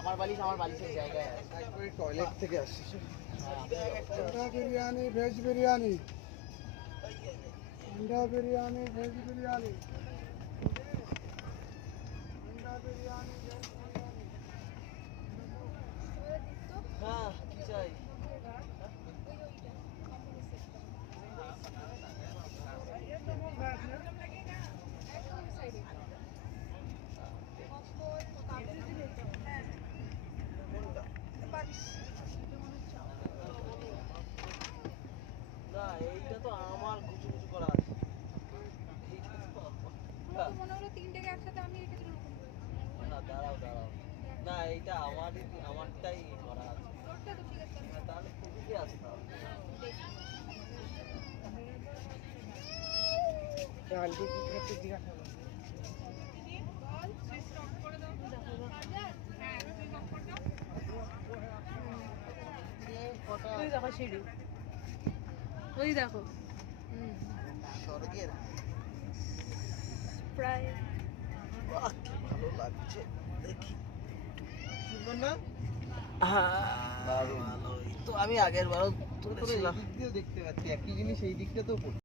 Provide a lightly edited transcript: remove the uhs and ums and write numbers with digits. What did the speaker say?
আমার বালিশের জায়গায় একবারে টয়লেট থেকে আসছিস। अंडा बिरयानी वेज बिरयानी अंडा बिरयानी वेज बिरयानी अंडा बिरयानी वेज बिरयानी হ্যাঁ কি চাই না এইটা তো আমার গুছু গুছু করা আছে মনে হলো তিনটেকে একসাথে আমি রেখে দিলাম। না দাঁড়াও না এইটা আমারটাই করা আছে ওটা তো ঠিক আছে। হ্যাঁ, তাহলে খুবই কি আছে তাহলে আলটি কি করতে জিজ্ঞাসা করো। ওই দেখো সিঁড়ি, ওই দেখো স্বর্গের প্রায় বাহ কি ভালো লাগছে দেখি সুন্দর না? হ্যাঁ ভালোই তো আমি আগের বারও তুলেছিলাম। এই দিক দিয়েও দেখতে পাচ্ছি একই জিনিস এই দিকটা তো